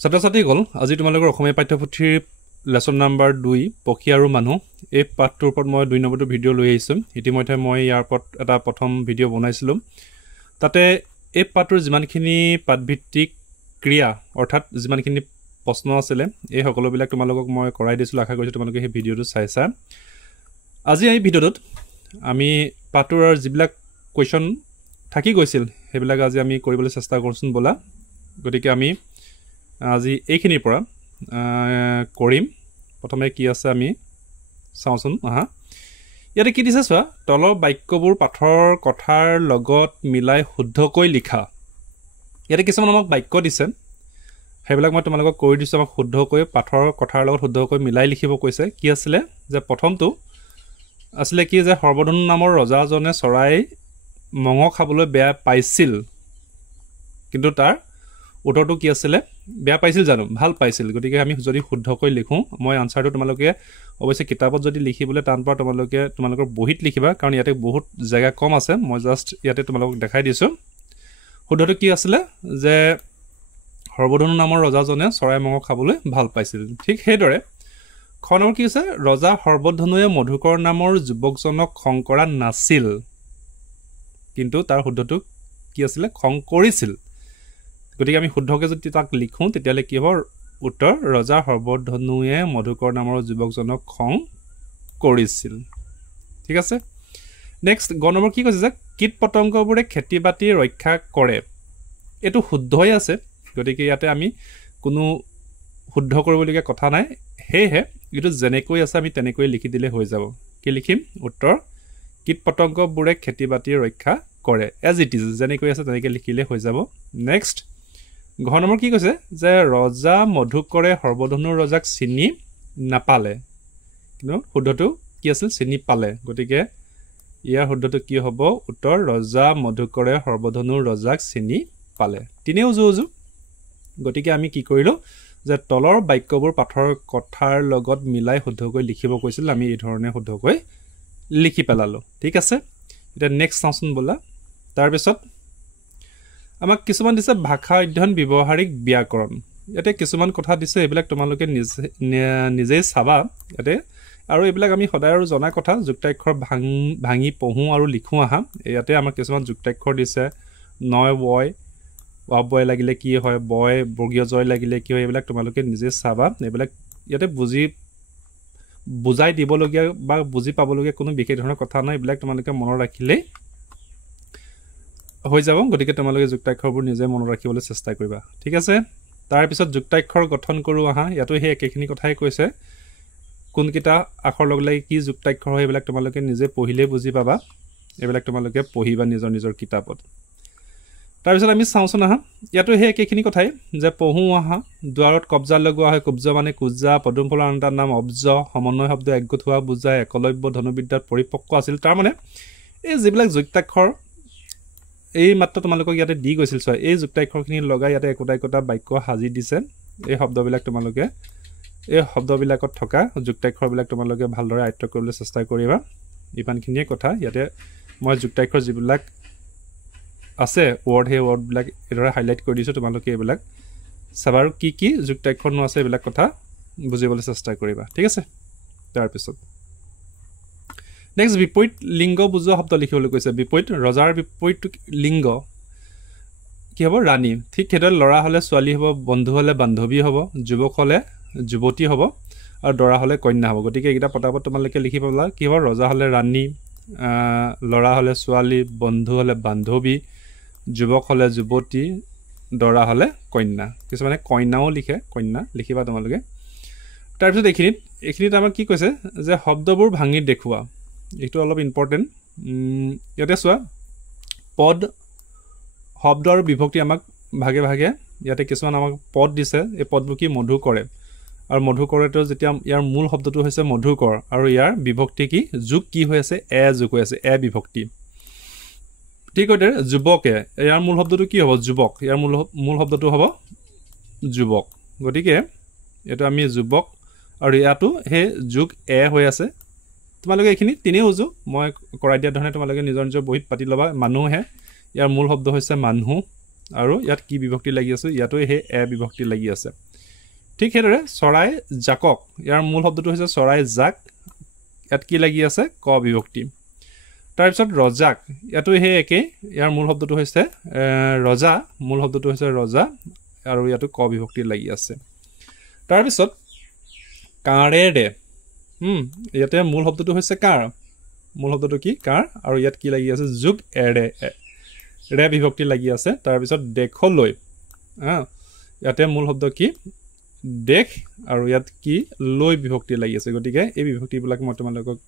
ছাত্ৰ-ছাত্ৰীসকল আজি তোমালোকৰ অসমীয়া পাঠ্যপুথিৰ লেসন নাম্বাৰ 2 পক্ষী আৰু মানুহ এই পাঠটোৰ ওপৰত মই 2 নম্বৰটো ভিডিঅ' লৈ আহিছোঁ ইতিমধ্যে মই ইয়াৰ ওপৰত এটা প্ৰথম ভিডিঅ' বনাইছিলোঁ তাতে এই পাঠটোৰ যিমানখিনি পাঠভিত্তিক ক্ৰিয়া অৰ্থাৎ যিমানখিনি প্ৰশ্ন আছিল এই সকলোবিলাক তোমালোকক মই কৰাই দিছিলোঁ আশা কৰিছোঁ তোমালোকে এই ভিডিঅ'টো চাইছা আজি এই ভিডিঅ'টোত আমি পাঠটোৰ যিবিলাক কোৱেশ্চন থাকি গৈছিল সেইবিলাক আজি আমি কৰিবলৈ চেষ্টা কৰিছোঁ বলা গতিকে আমি আজি এইখিনিৰ পৰা কৰিম প্ৰথমে কি আছে আমি চাওঁচোন ইয়াতে কি দিছে চোৱা তলৰ বাক্যবোৰ পাঠৰ কথাৰ লগত মিলাই শুদ্ধকৈ লিখা ইয়াতে কিছুমান আমাক বাক্য দিছে সেইবিলাক মই তোমালোকক কৈ দিছোঁ আমাক শুদ্ধকৈ পাঠৰ কথাৰ লগত শুদ্ধকৈ মিলাই লিখিব কৈছে কি আছিলে যে প্ৰথমটো আছিলে কি যে সৰ্বধনু নামৰ ৰজাজনে চৰাই মঙহ খাবলৈ বেয়া পাইছিল কিন্তু তাৰ উত্তৰটো কি আছিলে বেয়া পাইছিল জানো ভাল পাইছিল গতিকে আমি যদি শুদ্ধকৈ লিখো মই আনসাৰটো তোমালোকে অৱশ্যে কিতাপত যদি লিখিবলৈ টান পাও তোমালোকৰ বহিত লিখিবা কাৰণ ইয়াতে বহুত জায়গা কম আছে মই জাস্ট ইয়াতে তোমালোকক দেখাই দিছো শুদ্ধটো কি আছিলে যে সৰ্বধনু নামৰ ৰজাজনে চৰাই মঙহ খাবলৈ ভাল পাইছিল ঠিক সেইদৰে খনৰ কি আছে ৰজা সৰ্বধনুৱে মধুকৰ নামৰ যুৱকজনক খং কৰা নাছিল কিন্তু তাৰ শুদ্ধটো কি আছিলে খং কৰিছিল গতিকে আমি শুদ্ধকৈ যদি তাক লিখোঁ তেতিয়ালে কি হ'ব উত্তৰ ৰজা সৰ্বধনুৱে মধুকৰ নামৰ যুৱকজনক খং কৰিছিল ঠিক আছে নেক্সট গ নম্বৰ কি কৈছে যে কীট পতংগবোৰে খেতি-বাতি ৰক্ষা কৰে এটো শুদ্ধই আছে গতিকে ইয়াতে আমি কোনো শুদ্ধ কৰিবলগীয়া কথা নাই হেহে এটো জেনেকৈ আছে আমি তেনেকৈ লিখি দিলে হৈ যাব কি লিখিম উত্তৰ কীট পতংগবোৰে খেতি-বাতি ৰক্ষা কৰে এজ ইট ইজ জেনেকৈ আছে তেনেকৈ লিখিলে হৈ যাব নেক্সট ঘ নম্বৰ কি কৈছে যে ৰজা মধুকৰে সৰ্বধনু ৰজাক চিনি নাপালে কিন্তু শুদ্ধটো কি আছিল চিনি পালে গতিকে ইয়াৰ শুদ্ধটো কি হ'ব উত্তৰ ৰজা মধুকৰে সৰ্বধনু ৰজাক চিনি পালে তিনিও উজু গতিকে আমি কি কৰিলো যে তলৰ বাক্যবোৰ পাঠৰ কথাৰ লগত মিলাই শুদ্ধকৈ লিখিব কৈছিল আমি এই ধৰণে শুদ্ধকৈ লিখি পেলালো ঠিক আছে এটা নেক্সট চাওঁচোন বলা তাৰ পিছত আমাক কিছুমান দিছে ভাষা অধ্যয়ন ব্যৱহাৰিক ব্যাকৰণ ইয়াতে কিছুমান কথা দিছে এইবিলাক তোমালোকে নিজেই চাবা ইয়াতে আৰু এইবিলাক আমি সদায় আৰু জনা কথা যুক্তাক্ষৰ ভাঙি পঢ়ো আৰু লিখো ইয়াতে আমাক কিছুমান যুক্তাক্ষৰ দিছে নয় বয় অবয় লাগিলে কি হয় বয় বৰ্গীয় জয় লাগিলে কি হয় এইবিলাক তোমালোকে নিজে চাবা এইবিলাক ইয়াতে বুজাই দিবলগীয়া বা বুজি পাবলগীয়া কোনো বিশেষ ধৰণৰ কথা নাই এইবিলাক তোমালোকে মনত ৰাখিলেই হৈ যাব গতিকে তোমালোকে যুক্তাক্ষৰবোৰ নিজে মনত ৰাখিবলৈ চেষ্টা কৰিবা ঠিক আছে তাৰ পিছত যুক্তাক্ষৰ গঠন কৰো ইয়াতো সেই একেখিনি কথাই কৈছে কোনকিটা আখৰ লগ লাগি কি যুক্তাক্ষৰ হয় এইবিলাক তোমালোকে নিজে পঢ়িলে বুজি পাবা এইবিলাক তোমালোকে পঢ়িবা নিজৰ কিতাপত তাৰ পিছত আমি চাওঁচোন ইয়াতো সেই একেখিনি কথাই যে পঢ়ো দুৱাৰত কবজা লগোৱা হয় কবজা মানে কুজা পদুম ফুলৰ আন এটা নাম অব্জ সমন্বয় শব্দ একগোট হোৱা বুজায় একলব্য ধনুবিদ্যাত পৰিপক্ক আছিল তাৰ মানে এই যিবিলাক যুক্তাক্ষৰ এই মাত্ৰ তোমালোকক ইয়াতে দি গৈছিল চোৱা এই যুক্তাক্ষৰখিনি লগাই ইয়াতে একোটা বাক্য সাজি দিছে এই শব্দবিলাক তোমালোকে এই শব্দবিলাকত থকা যুক্তাক্ষৰবিলাক তোমালোকে ভালদৰে আয়ত্ত কৰিবলৈ চেষ্টা কৰিবা ইমানখিনিয়ে কথা ইয়াতে মই যুক্তাক্ষৰ যিবিলাক আছে ওয়াৰ্ড হে ওয়াৰ্ডবিলাক এদৰে হাইলাইট কৰি দিছো তোমালোকে এইবিলাক চাবাৰ কি যুক্তাক্ষৰ আছে এইবিলাক কথা বুজিবলৈ চেষ্টা কৰিবা ঠিক আছে তাৰ পিছত নেক্সট বিপৰীত লিংগ বুজোৱা শব্দ লিখিবলৈ কৈছে বিপৰীত ৰজাৰ বিপৰীত লিংগ কি হ'ব ৰাণী ঠিক সেইদৰে ল'ৰা হ'লে ছোৱালী হ'ব বন্ধু হ'লে বান্ধৱী হ'ব যুৱক হ'লে যুৱতী হ'ব আৰু দৰা হ'লে কন্যা হ'ব গতিকে এইকেইটা পটাপট তোমালোকে লিখি পালা কি হ'ব ৰজা হ'লে ৰাণী ল'ৰা হ'লে ছোৱালী বন্ধু হ'লে বান্ধৱী যুৱক হ'লে যুৱতী দৰা হ'লে কন্যা কিছুমানে কন্যাও লিখে কন্যা লিখিবা তোমালোকে তাৰপিছত এইখিনিত আমাৰ কি কৈছে যে শব্দবোৰ ভাঙি দেখুওৱা এইটো অলপ ইম্পৰ্টেণ্ট ইয়াতে চোৱা পদ শব্দ আৰু বিভক্তি আমাক ভাগে ভাগে ইয়াতে কিছুমান আমাক পদ দিছে এই পদবোৰ কি মধুকৰে আৰু মধুকৰেটো যেতিয়া ইয়াৰ মূল শব্দটো হৈছে মধুকৰ আৰু ইয়াৰ বিভক্তি কি যোগ কি হৈ আছে যোগ হৈ আছে বিভক্তি ঠিক আছে যুৱকে ইয়াৰ মূল শব্দটো কি হ'ব যুৱক ইয়াৰ মূল শব্দটো হ'ব যুৱক গতিকে এটা আমি যুৱক আৰু ইয়াতো হে যোগ হৈ আছে তোমালোকে এইখিনি তিনিও উজু মই কৰাই দিয়া ধৰণে তোমালোকে নিজৰ বহিত পাতি ল'বা মানুহে ইয়াৰ মূল শব্দ হৈছে মানুহ আৰু ইয়াত কি বিভক্তি লাগি আছে ইয়াতো হে বিভক্তি লাগি আছে ঠিক সেইদৰে চৰাই জাকক ইয়াৰ মূল শব্দটো হৈছে চৰাই জাক ইয়াত কি লাগি আছে ক বিভক্তি তাৰপিছত ৰজাক ইয়াতো সেই একেই ইয়াৰ মূল শব্দটো হৈছে ৰজা মূল শব্দটো হৈছে ৰজা আৰু ইয়াতো ক বিভক্তি লাগি আছে তাৰপিছত কাৰেৰে ইয়াতে মূল শব্দটো হৈছে কাৰ মূল শব্দটো কি কাৰ আৰু ইয়াত কি লাগি আছে যোগ এৰে ৰে বিভক্তি লাগি আছে তাৰপিছত দেখলৈ ইয়াতে মূল শব্দ কি দেখ আৰু ইয়াত কি লৈ বিভক্তি লাগি আছে গতিকে এই বিভক্তিবিলাক মই তোমালোকক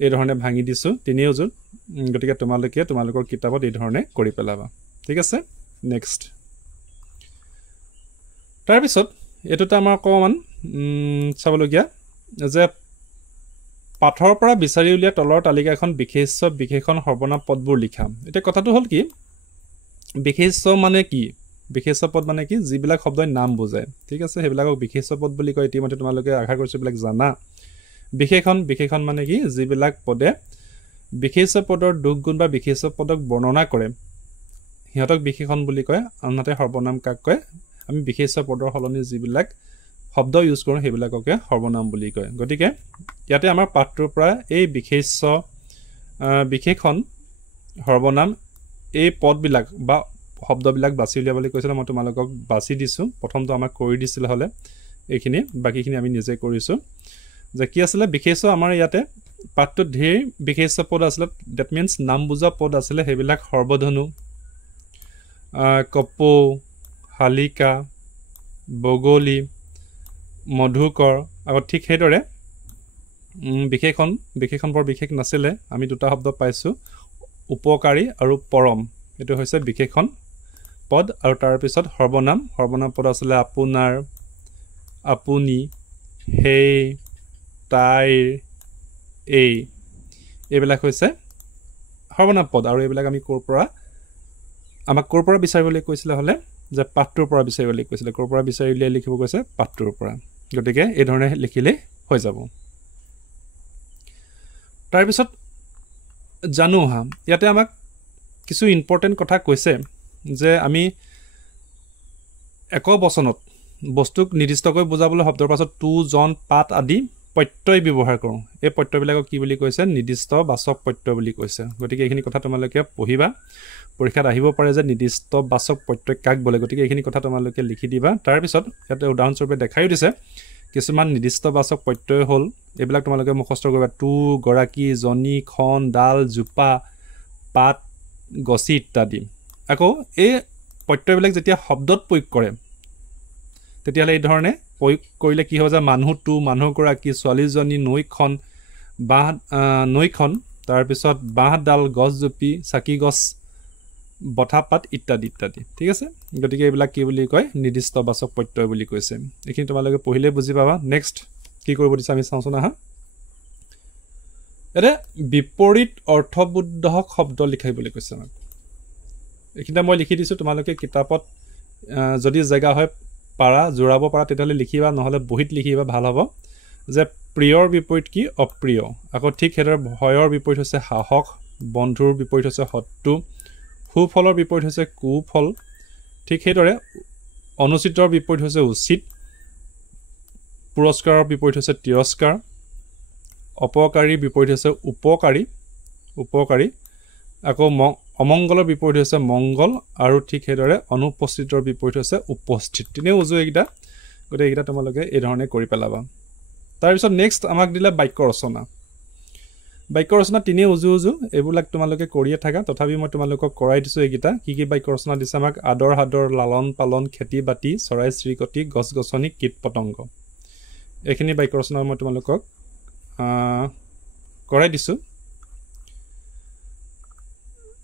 এই ধৰণে ভাঙি দিছো তিনি উজুত গতিকে তোমালোকৰ কিতাপত এই ধৰণে কৰি পেলাবা ঠিক আছে নেক্সট তাৰপিছত এটোটা আমাৰ অকমান চাবলগীয়া যে পাঠৰ পৰা বিচাৰি উলিয়া তলৰ তালিকাখন বিশেষণ সৰ্বনাম পদবোৰ লিখা এতিয়া কথাটো হ'ল কি বিশেষ্য মানে কি বিশেষ্য পদ মানে কি যিবিলাক শব্দই নাম বুজায় ঠিক আছে সেইবিলাকক বিশেষ্য পদ বুলি কয় ইতিমধ্যে তোমালোকে আশা কৰিছো বিলাক জানা বিশেষণ মানে কি যিবিলাক পদে বিশেষ্য পদৰ দুখ গুণ বা বিশেষ্য পদক বৰ্ণনা কৰে হিহঁতক বিশেষণ বুলি কয় আনহাতে সৰ্বনাম কাক কয় আমি বিশেষ্য পদৰ সলনি যিবিলাক শব্দ ইউজ কৰোঁ সেইবিলাককে সৰ্বনাম বুলি কয় গতিকে ইয়াতে আমাৰ পাঠটোৰ পৰা এই বিশেষণ সৰ্বনাম এই পদবিলাক বা শব্দবিলাক বাছি উলিয়াবলৈ কৈছিল মই তোমালোকক বাছি দিছো প্ৰথমটো আমাক কৰি দিছিল হলে এইখিনি বাকিখিনি আমি নিজে কৰিছো যে কি আছিল বিশেষ্য আমাৰ ইয়াতে পাঠটোত ধেৰ বিশেষ্য পদ আছিল দ্যাট মিন্স নাম বুজা পদ আছিল সেইবিলাক সৰ্বধনু কপৌ হালিকা বগলী মধুকৰ আৰু ঠিক সেইদৰে বিশেষণ বৰ বিশেষ নাছিলে আমি দুটা শব্দ পাইছো উপকাৰী আৰু পৰম এটো হৈছে বিশেষণ পদ আৰু তাৰ পিছত সৰ্বনাম পদ আছিল আপোনাৰ আপুনি হে তাইৰ এইবিলাক হৈছে সৰ্বনাম পদ আৰু এইবিলাক আমি আমাক ক'ৰ পৰা বিচাৰিবলৈ কৈছিলে হলে যে পাঠটোৰ পৰা বিচাৰিবলৈ কৈছিলে ক'ৰ পৰা বিচাৰি উলিয়াই লিখিব কৈছে পাঠটোৰ পৰা গতিকে এই ধৰণে লিখিলে হৈ যাব তাৰ পিছত জানো হা ইয়াতে আমাক কিছু ইম্পৰ্টেন্ট কথা কৈছে যে আমি একবচনত বস্তুক নিৰ্দিষ্টকৈ বুজাবলৈ শব্দৰ পাছত টু জন পাত আদি প্ৰত্যয় ব্যৱহাৰ কৰোঁ এই প্ৰত্যয়বিলাকক কি বুলি কৈছে নিৰ্দিষ্ট বাচক প্ৰত্যয় বুলি কৈছে গতিকে এইখিনি কথা তোমালোকে পঢ়িবা পৰীক্ষাত আহিব পাৰে যে নিৰ্দিষ্ট বাচক প্ৰত্যয় কাক বোলে গতিকে এইখিনি কথা তোমালোকে লিখি দিবা তাৰ পিছত ইয়াতে উদাহৰণস্বৰূপে দেখাইও দিছে কিছুমান নিৰ্দিষ্ট বাচক প্ৰত্যয় হ'ল এইবিলাক তোমালোকে মুখস্থ কৰিবা টু গৰাকী জনী খন ডাল জোপা পাত গছি ইত্যাদি আকৌ এই প্ৰত্যয়বিলাক যেতিয়া শব্দত প্ৰয়োগ কৰে তেতিয়াহ'লে এই ধৰণে প্ৰয়োগ কৰিলে কি হ'ব যে মানুহটো মানুহগৰাকী ছোৱালীজনী নৈখন তাৰপিছত বাঁহডাল গছজোপি চাকি গছ বঠাপাত ইত্যাদি ঠিক আছে গতিকে এইবিলাক কি বুলি কয় নিৰ্দিষ্ট বাচক প্ৰত্যয় বুলি কৈছে এইখিনি তোমালোকে পঢ়িলে বুজি পাবা নেক্সট কি কৰিব দিছে আমি চাওঁচোন আহা এটা বিপৰীত অৰ্থবোধক শব্দ লিখিবলৈ কৈছে আমাক এইখিনিতে মই লিখি দিছো তোমালোকে কিতাপত যদি জায়গা হয় পাৰা জোৰাব পাৰা তেতিয়াহ'লে লিখিবা নহ'লে বহিত লিখিবা ভাল হ'ব যে প্ৰিয়ৰ বিপৰীত কি অপ্ৰিয় আকৌ ঠিক সেইদৰে ভয়ৰ বিপৰীত হৈছে সাহস বন্ধুৰ বিপৰীত হৈছে শত্ৰু সুফলৰ বিপৰীত হৈছে কুফল ঠিক সেইদৰে অনুচিতৰ বিপৰীত হৈছে উচিত পুৰস্কাৰৰ বিপৰীত হৈছে তিৰস্কাৰ অপকাৰীৰ বিপৰীত হৈছে উপকাৰী আকৌ অমংগলৰ বিপৰীত হৈছে মংগল আৰু ঠিক সেইদৰে অনুপস্থিতৰ বিপৰীত হৈছে উপস্থিত তিনিও উজু এইকেইটা গতিকে এইকেইটা তোমালোকে এই ধৰণে কৰি পেলাবা তাৰপিছত নেক্সট আমাক দিলে বাক্য ৰচনা তিনি উজু এইবিলাক তোমালোকে কৰিয়ে থাকা তথাপি মই তোমালোকক কৰাই দিছো এইকেইটা কি বাক্য ৰচনা দিছে আমাক আদৰ হাদৰ লালন পালন খেতি বাতি চৰাই চিৰিকটি গছ গছনি কীট পতংগ এইখিনি বাক্য ৰচনা মই তোমালোকক কৰাই দিছো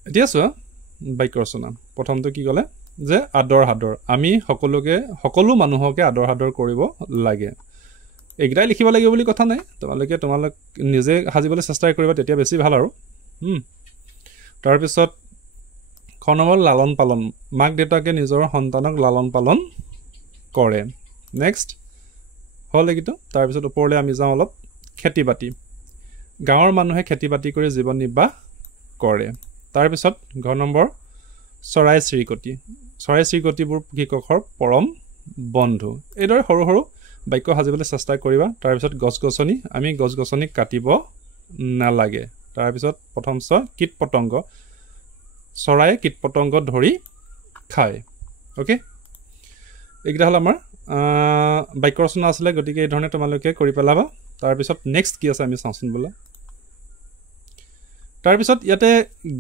এতিয়া চোৱা বাক্য ৰচনা প্ৰথমটো কি ক'লে যে আদৰ হাদৰ আমি সকলো মানুহকে আদৰ হাদৰ কৰিব লাগে এইকেইটাই লিখিব লাগিব বুলি কথা নাই তোমালোক নিজে সাজিবলৈ চেষ্টা কৰিবা তেতিয়া বেছি ভাল আৰু তাৰপিছত খ নম্বৰ লালন পালন মাক দেউতাকে নিজৰ সন্তানক লালন পালন কৰে নেক্সট হ'ল এইটো তাৰপিছত ওপৰলৈ আমি যাওঁ অলপ খেতি বাতি গাঁৱৰ মানুহে খেতি বাতি কৰি জীৱন নিৰ্বাহ কৰে তাৰপিছত ঘৰ নম্বৰ চৰাই চিৰিকটিবোৰ কৃষকৰ পৰম বন্ধু এইদৰে সৰু সৰু বাক্য সাজিবলৈ চেষ্টা কৰিবা তাৰপিছত গছ-গছনি আমি গছ-গছনি কাটিব নালাগে তাৰপিছত প্ৰথম কীট পতংগ চৰাই কীট পতংগ ধৰি খায় ওকে এইকেইটা হ'ল আমাৰ বাক্য ৰচনা আছিলে গতিকে এই ধৰণে তোমালোকে কৰি পেলাবা তাৰপিছত নেক্সট কি আছে আমি চাওঁচোন বোলা তাৰপিছত ইয়াতে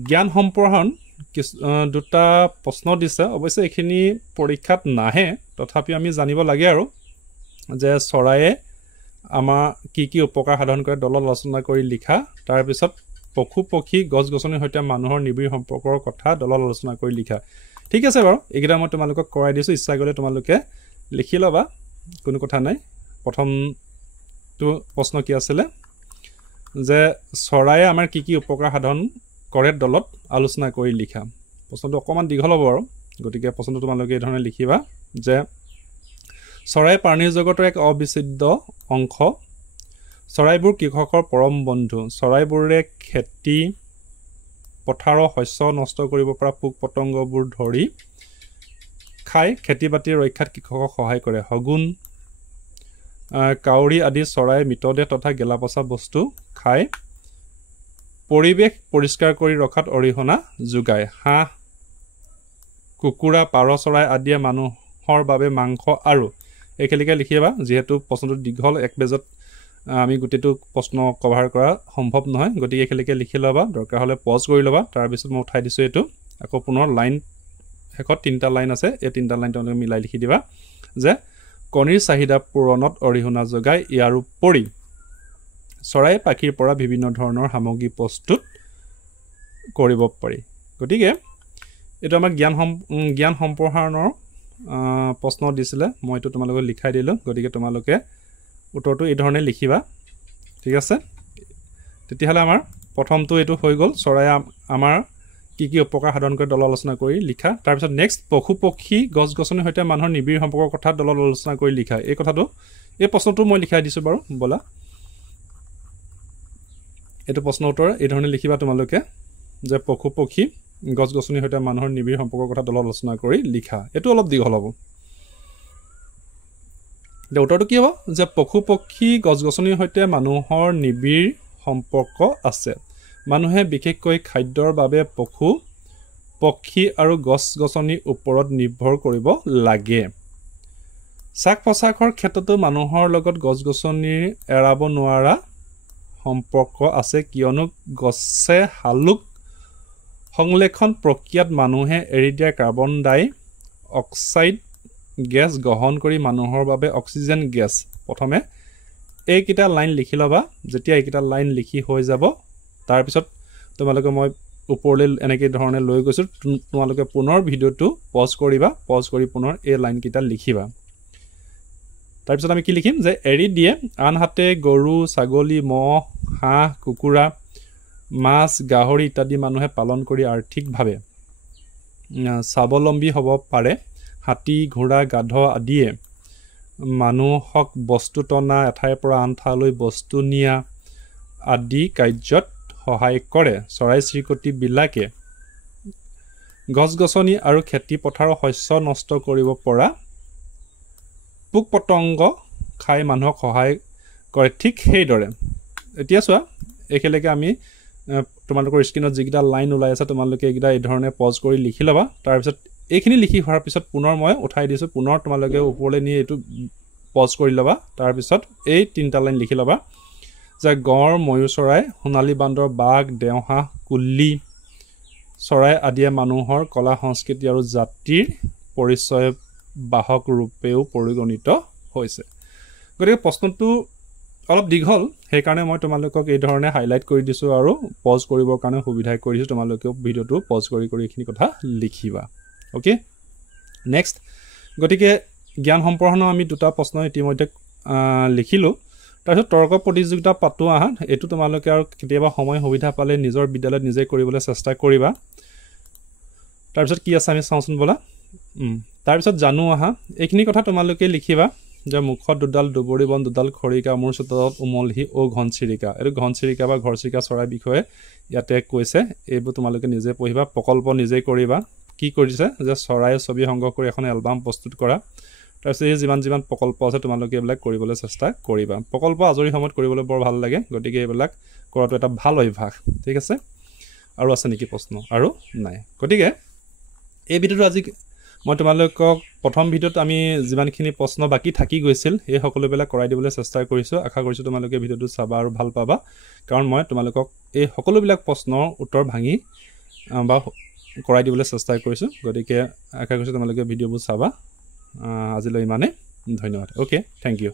জ্ঞান সম্প্ৰসাৰণ দুটা প্ৰশ্ন দিছে অৱশ্যে এইখিনি পৰীক্ষাত নাহে তথাপি আমি জানিব লাগে আৰু যে চৰায়ে আমাৰ কি উপকাৰ সাধন কৰে দলত আলোচনা কৰি লিখা তাৰপিছত পশু পক্ষী গছ-গছনিৰ সৈতে মানুহৰ নিবিড় সম্পৰ্কৰ কথা দলত আলোচনা কৰি লিখা ঠিক আছে বাৰু এইকেইটা মই তোমালোকক কৰাই দিছোঁ ইচ্ছা কৰিলে তোমালোকে লিখি ল'বা কোনো কথা নাই প্ৰথমটো প্ৰশ্ন কি আছিলে যে চৰায়ে আমাৰ কি উপকাৰ সাধন কৰে দলত আলোচনা কৰি লিখা প্ৰশ্নটো অকণমান দীঘল হ'ব আৰু গতিকে প্ৰশ্নটো তোমালোকে এই ধৰণে লিখিবা যে চৰাই প্ৰাণীৰ জগতৰ এক অবিচ্ছেদ্য অংশ চৰাইবোৰ কৃষকৰ পৰম বন্ধু চৰাইবোৰে খেতি পথাৰৰ শস্য নষ্ট কৰিব পৰা পোক পতংগবোৰ ধৰি খাই খেতি বাতিৰ ৰক্ষাত কৃষকক সহায় কৰে শগুন কাউৰী আদি চৰাই মৃতদেহ তথা গেলা পচা বস্তু খাই পৰিৱেশ পৰিষ্কাৰ কৰি ৰখাত অৰিহণা যোগায় হাঁহ কুকুৰা পাৰ চৰাই আদিয়ে মানুহৰ বাবে মাংস আৰু এইখিনিকে লিখিবা যিহেতু প্ৰশ্নটো দীঘল এক পেজত আমি গোটেইটো প্ৰশ্ন কভাৰ কৰা সম্ভৱ নহয় গতিকে এইখিনিকে লিখি ল'বা দৰকাৰ হ'লে পজ কৰি ল'বা তাৰপিছত মই উঠাই দিছোঁ এইটো আকৌ পুনৰ লাইন শেষত 3টা লাইন আছে এই 3টা লাইন তোমালোকে মিলাই লিখি দিবা যে কণীৰ চাহিদা পূৰণত অৰিহণা যোগায় ইয়াৰ উপৰি চৰাই পাখিৰ পৰা বিভিন্ন ধৰণৰ সামগ্ৰী প্ৰস্তুত কৰিব পাৰি গতিকে এইটো আমাক জ্ঞান সম্প্ৰসাৰণৰ প্ৰশ্ন দিছিলে মই এইটো তোমালোকক লিখাই দিলোঁ গতিকে তোমালোকে উত্তৰটো এই ধৰণে লিখিবা ঠিক আছে তেতিয়াহ'লে আমাৰ প্ৰথমটো এইটো হৈ গ'ল চৰাই আমাৰ কি উপকাৰ সাধন কৰে দলত আলোচনা কৰি লিখা তাৰপিছত নেক্সট পশু পক্ষী গছ-গছনিৰ সৈতে মানুহৰ নিবিড় সম্পৰ্কৰ কথা দলত আলোচনা কৰি লিখা এই কথাটো এই প্ৰশ্নটো মই লিখাই দিছোঁ বাৰু বলা এইটো প্ৰশ্ন উত্তৰ এই ধৰণে লিখিবা তোমালোকে যে পশু পক্ষী গছ-গছনিৰ সৈতে মানুহৰ নিবিড় সম্পৰ্কৰ কথা দলত আলোচনা কৰি লিখা এইটো অলপ দীঘল হ'ব উত্তৰটো কি হ'ব যে পশু পক্ষী গছ-গছনিৰ সৈতে মানুহৰ নিবিড় সম্পৰ্ক আছে মানুহে বিশেষকৈ খাদ্যৰ বাবে পশু পক্ষী আৰু গছ-গছনিৰ ওপৰত নিৰ্ভৰ কৰিব লাগে শাক পোছাকৰ ক্ষেত্ৰতো মানুহৰ লগত গছ-গছনিৰ এৰাব নোৱাৰা সম্পৰ্ক আছে কিয়নো গছে হালুক সংলেখন প্ৰক্ৰিয়াত মানুহে এৰি দিয়া কাৰ্বন ডাই অক্সাইড গেছ গ্ৰহণ কৰি মানুহৰ বাবে অক্সিজেন গেছ প্ৰথমে এইকেইটা লাইন লিখি ল'বা যেতিয়া এইকেইটা লাইন লিখি হৈ যাব তাৰপিছত তোমালোকে মই ওপৰলৈ এনেকৈ ধৰণে লৈ গৈছোঁ তোমালোকে পুনৰ ভিডিঅ'টো পজ কৰিবা পজ কৰি পুনৰ এই লাইনকেইটা লিখিবা তাৰপিছত আমি কি লিখিম যে এৰি দিয়ে আনহাতে গৰু ছাগলী মহ হাঁহ কুকুৰা মাছ গাহৰি ইত্যাদি মানুহে পালন কৰি আৰ্থিকভাৱে স্বাৱলম্বী হ'ব পাৰে হাতী ঘোঁৰা গাধ আদিয়ে মানুহক বস্তু টনা এঠাইৰ পৰা আন ঠাইলৈ বস্তু নিয়া আদি কাৰ্যত সহায় কৰে চৰাই চিৰিকটিবিলাকে গছ-গছনি আৰু খেতি পথাৰৰ শস্য নষ্ট কৰিব পৰা পোক পতংগ খাই মানুহক সহায় কৰে ঠিক সেইদৰে এতিয়া চোৱা এইখিনিলৈকে আমি তোমালোকৰ স্ক্ৰীনত যিকেইটা লাইন ওলাই আছে তোমালোকে এইকেইটা এই ধৰণে পজ কৰি লিখি ল'বা তাৰপিছত এইখিনি লিখি হোৱাৰ পিছত পুনৰ মই উঠাই দিছোঁ পুনৰ তোমালোকে ওপৰলৈ নি এইটো পজ কৰি ল'বা তাৰপিছত এই 3টা লাইন লিখি ল'বা যে গঁড় ময়ূৰ চৰাই সোণালী বান্দৰ বাঘ দেওহাঁহ কুলি চৰাই আদিয়ে মানুহৰ কলা সংস্কৃতি আৰু জাতিৰ পৰিচয় বাহক ৰূপেও পৰিগণিত হৈছে গতিকে প্ৰশ্নটো অলপ দীঘল সেইকাৰণে মই তোমালোকক এই ধৰণে হাইলাইট কৰি দিছোঁ আৰু পজ কৰিবৰ কাৰণে সুবিধা কৰি দিছোঁ তোমালোকেও ভিডিঅ'টো পজ কৰি এইখিনি কথা লিখিবা ওকে নেক্সট গতিকে জ্ঞান সম্প্ৰসাৰণৰ আমি দুটা প্ৰশ্ন ইতিমধ্যে লিখিলোঁ তাৰপিছত তৰ্ক প্ৰতিযোগিতা পাতোঁ আহা এইটো তোমালোকে আৰু কেতিয়াবা সময় সুবিধা পালে নিজৰ বিদ্যালয়ত নিজে কৰিবলৈ চেষ্টা কৰিবা তাৰপিছত কি আছে আমি চাওঁচোন ব'লা তাৰপিছত জানো আহা এইখিনি কথা তোমালোকে লিখিবা যে মুখত দুডাল দুবৰি বন দুডাল খৰিকা মোৰ চোতালত উমলহি অ' ঘনচিৰিকা এইটো ঘনচিৰিকা বা ঘৰচিৰিকা চৰাইৰ বিষয়ে ইয়াতে কৈছে এইবোৰ তোমালোকে নিজে পঢ়িবা প্ৰকল্প নিজে কৰিবা কি কৰিছে যে চৰাইৰ ছবি সংগ্ৰহ কৰি এখন এলবাম প্ৰস্তুত কৰা তাৰপিছত এই যিমান প্ৰকল্প আছে তোমালোকে এইবিলাক কৰিবলৈ চেষ্টা কৰিবা প্ৰকল্প আজৰি সময়ত কৰিবলৈ বৰ ভাল লাগে গতিকে এইবিলাক কৰাটো এটা ভাল অভ্যাস ঠিক আছে আৰু আছে নেকি প্ৰশ্ন আৰু নাই গতিকে এই ভিডিঅ'টো আজি মই তোমালোকক প্ৰথম ভিডিঅ'ত আমি যিমানখিনি প্ৰশ্ন বাকি থাকি গৈছিল এই সকলোবিলাক কৰাই দিবলৈ চেষ্টা কৰিছোঁ আশা কৰিছোঁ তোমালোকে ভিডিঅ'টো চাবা আৰু ভাল পাবা কাৰণ মই তোমালোকক এই সকলোবিলাক প্ৰশ্নৰ উত্তৰ ভাঙি বা কৰাই দিবলৈ চেষ্টা কৰিছোঁ গতিকে আশা কৰিছোঁ তোমালোকে ভিডিঅ'বোৰ চাবা আজিলৈ ইমানে ধন্যবাদ ওকে থ্যাংক ইউ